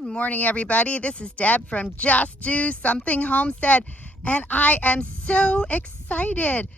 Good morning, everybody. This is Deb from Just Do Something Homestead, and I am so excited.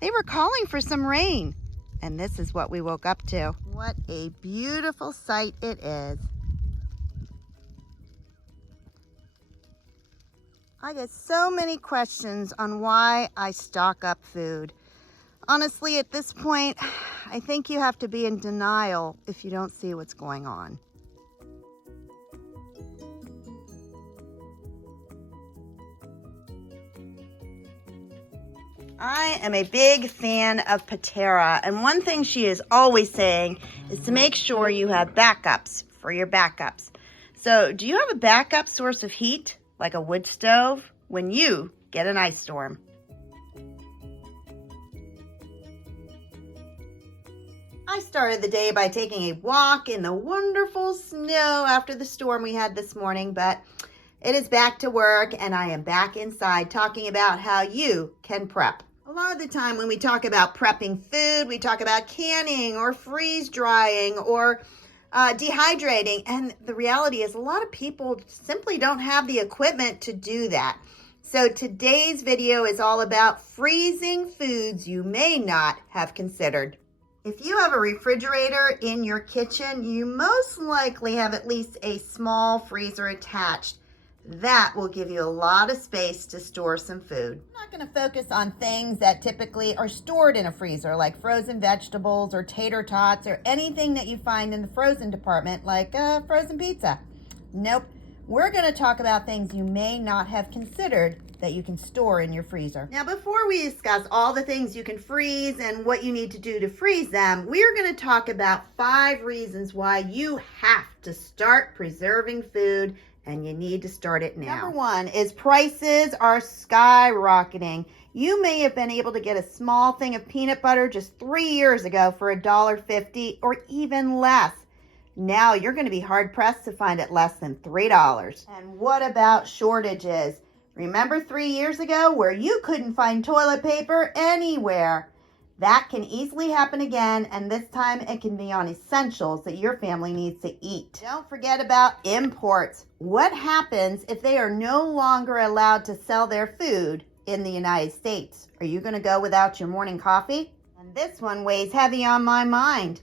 They were calling for some rain, and this is what we woke up to. What a beautiful sight it is. I get so many questions on why I stock up food. Honestly, at this point, I think you have to be in denial if you don't see what's going on. I am a big fan of Patera, and one thing she is always saying is to make sure you have backups for your backups. So, do you have a backup source of heat, like a wood stove, when you get an ice storm? I started the day by taking a walk in the wonderful snow after the storm we had this morning, but it is back to work, and I am back inside talking about how you can prep. A lot of the time when we talk about prepping food, we talk about canning or freeze drying or dehydrating. And the reality is a lot of people simply don't have the equipment to do that. So today's video is all about freezing foods you may not have considered. If you have a refrigerator in your kitchen, you most likely have at least a small freezer attached. That will give you a lot of space to store some food. I'm not going to focus on things that typically are stored in a freezer, like frozen vegetables or tater tots or anything that you find in the frozen department, like frozen pizza. Nope. We're going to talk about things you may not have considered that you can store in your freezer. Now, before we discuss all the things you can freeze and what you need to do to freeze them, we're going to talk about 5 reasons why you have to start preserving food, and you need to start it now. Number 1 is prices are skyrocketing. You may have been able to get a small thing of peanut butter just 3 years ago for $1.50 or even less. Now you're going to be hard pressed to find it less than $3. And what about shortages? Remember 3 years ago where you couldn't find toilet paper anywhere? That can easily happen again, and this time it can be on essentials that your family needs to eat. Don't forget about imports. What happens if they are no longer allowed to sell their food in the United States? Are you going to go without your morning coffee? And this one weighs heavy on my mind.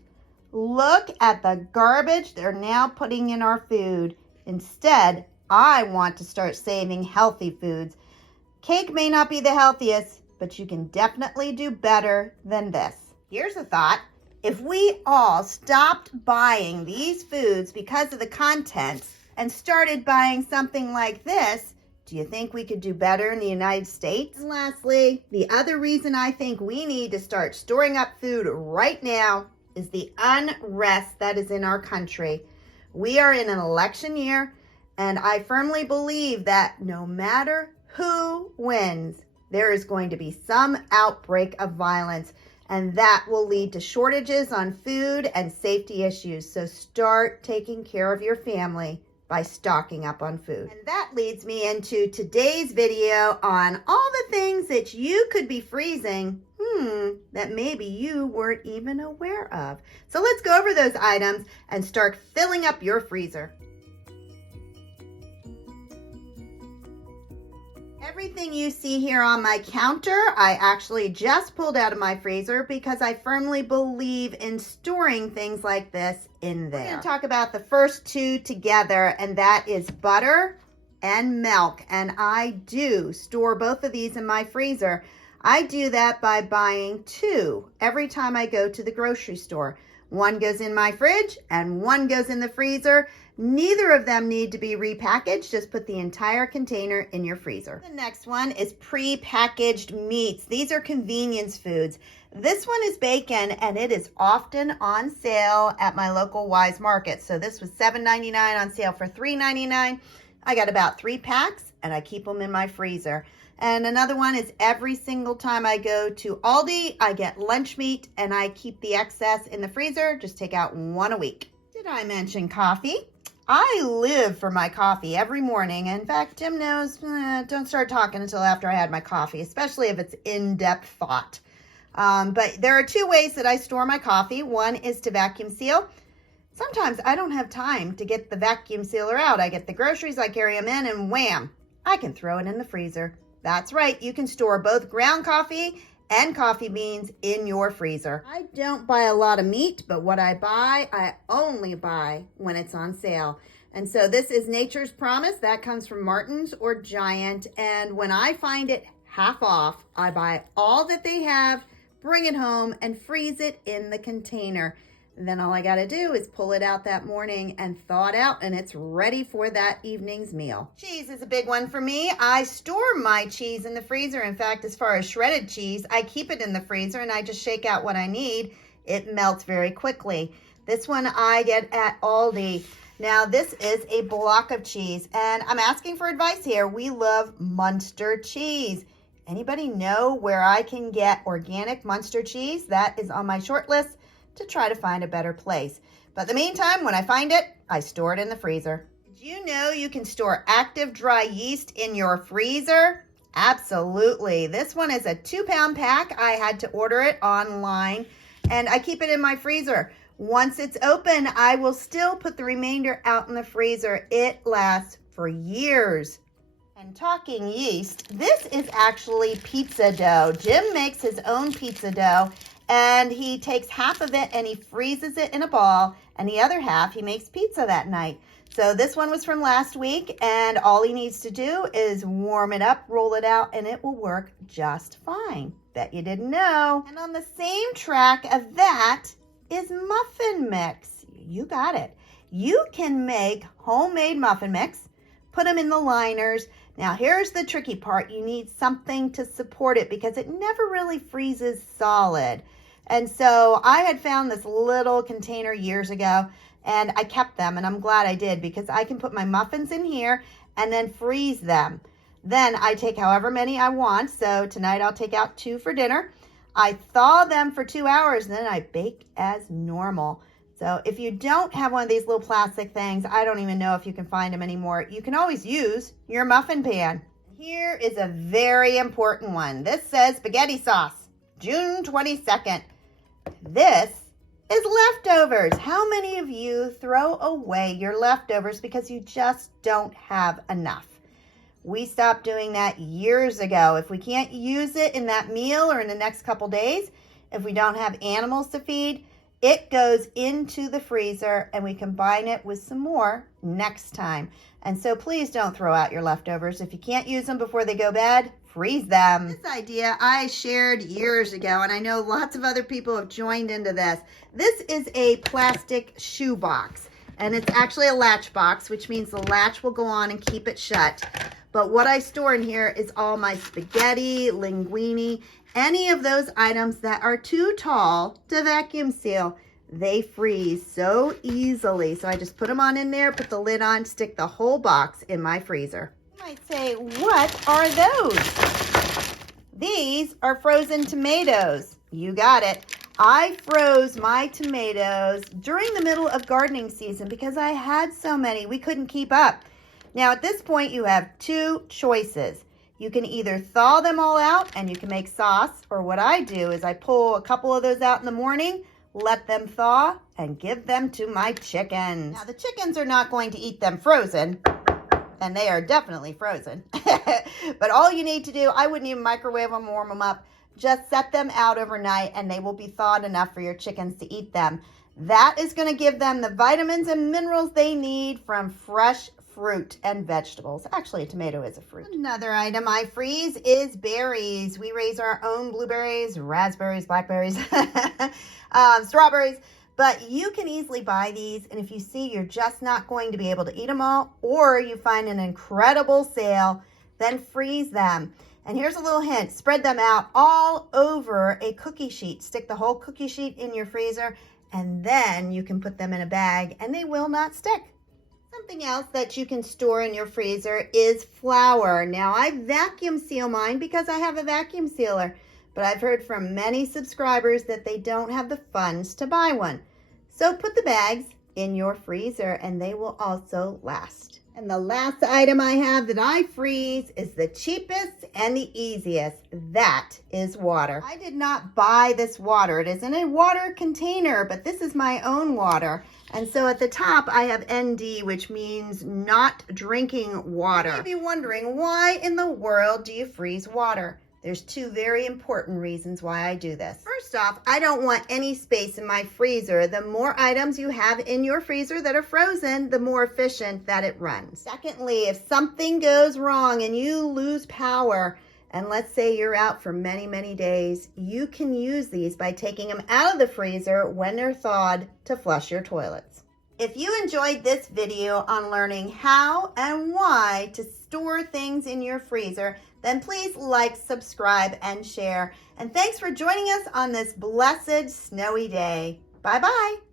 Look at the garbage they're now putting in our food. Instead, I want to start saving healthy foods. Cake may not be the healthiest, but you can definitely do better than this. Here's a thought. If we all stopped buying these foods because of the contents and started buying something like this, do you think we could do better in the United States? And lastly, the other reason I think we need to start storing up food right now is the unrest that is in our country. We are in an election year, and I firmly believe that no matter who wins, there is going to be some outbreak of violence, and that will lead to shortages on food and safety issues. So start taking care of your family by stocking up on food. And that leads me into today's video on all the things that you could be freezing that maybe you weren't even aware of. So let's go over those items and start filling up your freezer. Everything you see here on my counter, I actually just pulled out of my freezer because I firmly believe in storing things like this in there. We're going to talk about the first 2 together, and that is butter and milk. And I do store both of these in my freezer. I do that by buying 2 every time I go to the grocery store. 1 goes in my fridge and 1 goes in the freezer. Neither of them need to be repackaged. Just put the entire container in your freezer. The next one is pre-packaged meats. These are convenience foods. This one is bacon, and it is often on sale at my local Wise Market. So this was $7.99 on sale for $3.99. I got about 3 packs, and I keep them in my freezer. And another one is every single time I go to Aldi, I get lunch meat, and I keep the excess in the freezer. Just take out 1 a week. Did I mention coffee? I live for my coffee every morning. In fact, Tim knows, don't start talking until after I had my coffee, especially if it's in-depth thought. But there are 2 ways that I store my coffee. One is to vacuum seal. Sometimes I don't have time to get the vacuum sealer out. I get the groceries, I carry them in, and wham, I can throw it in the freezer. That's right, you can store both ground coffee and coffee beans in your freezer. I don't buy a lot of meat, but what I buy, I only buy when it's on sale. And so this is Nature's Promise. That comes from Martin's or Giant. And when I find it half off, I buy all that they have, bring it home, and freeze it in the container. And then all I got to do is pull it out that morning and thaw it out, and it's ready for that evening's meal. Cheese is a big one for me. I store my cheese in the freezer. In fact, as far as shredded cheese, I keep it in the freezer and I just shake out what I need. It melts very quickly. This one I get at Aldi. Now, this is a block of cheese, and I'm asking for advice here. We love Munster cheese. Anybody know where I can get organic Munster cheese? That is on my short list to try to find a better place. But in the meantime, when I find it, I store it in the freezer. Did you know you can store active dry yeast in your freezer? Absolutely. This one is a 2-pound pack. I had to order it online, and I keep it in my freezer. Once it's open, I will still put the remainder out in the freezer. It lasts for years. And talking yeast, this is actually pizza dough. Jim makes his own pizza dough, and he takes half of it and he freezes it in a ball, and the other half he makes pizza that night. So this one was from last week, and all he needs to do is warm it up, roll it out, and it will work just fine. Bet you didn't know. And on the same track of that is muffin mix. You got it. You can make homemade muffin mix, put them in the liners. Now here's the tricky part. You need something to support it because it never really freezes solid. And so I had found this little container years ago, and I kept them, and I'm glad I did because I can put my muffins in here and then freeze them. Then I take however many I want. So tonight I'll take out 2 for dinner. I thaw them for 2 hours, and then I bake as normal. So if you don't have one of these little plastic things, I don't even know if you can find them anymore. You can always use your muffin pan. Here is a very important one. This says spaghetti sauce, June 22nd. This is leftovers. How many of you throw away your leftovers because you just don't have enough? We stopped doing that years ago. If we can't use it in that meal or in the next couple days, if we don't have animals to feed, it goes into the freezer and we combine it with some more next time. And so please don't throw out your leftovers. If you can't use them before they go bad, freeze them. This idea I shared years ago, and I know lots of other people have joined into this. This is a plastic shoe box, and it's actually a latch box, which means the latch will go on and keep it shut. But what I store in here is all my spaghetti, linguine, any of those items that are too tall to vacuum seal. They freeze so easily. So I just put them on in there, put the lid on, stick the whole box in my freezer. You might say, what are those? These are frozen tomatoes. You got it. I froze my tomatoes during the middle of gardening season because I had so many. We couldn't keep up. Now at this point you have 2 choices. You can either thaw them all out and you can make sauce, or what I do is I pull a couple of those out in the morning, let them thaw, and give them to my chickens. Now the chickens are not going to eat them frozen, and they are definitely frozen. But all you need to do, I wouldn't even microwave them, warm them up. Just set them out overnight and they will be thawed enough for your chickens to eat them. That is going to give them the vitamins and minerals they need from fresh fruit and vegetables. Actually, a tomato is a fruit. Another item I freeze is berries. We raise our own blueberries, raspberries, blackberries, strawberries, but you can easily buy these, and if you see you're just not going to be able to eat them all, or you find an incredible sale, then freeze them. And here's a little hint. Spread them out all over a cookie sheet. Stick the whole cookie sheet in your freezer, and then you can put them in a bag, and they will not stick. Something else that you can store in your freezer is flour. Now, I vacuum seal mine because I have a vacuum sealer, but I've heard from many subscribers that they don't have the funds to buy one. So put the bags in your freezer and they will also last. And the last item I have that I freeze is the cheapest and the easiest. That is water. I did not buy this water. It is in a water container, but this is my own water. And so at the top I have ND, which means not drinking water. You may be wondering, why in the world do you freeze water? There's two very important reasons why I do this. First off, I don't want any space in my freezer. The more items you have in your freezer that are frozen, the more efficient that it runs. Secondly, if something goes wrong and you lose power, and let's say you're out for many, many days, you can use these by taking them out of the freezer when they're thawed to flush your toilets. If you enjoyed this video on learning how and why to store things in your freezer, then please like, subscribe, and share. And thanks for joining us on this blessed snowy day. Bye-bye.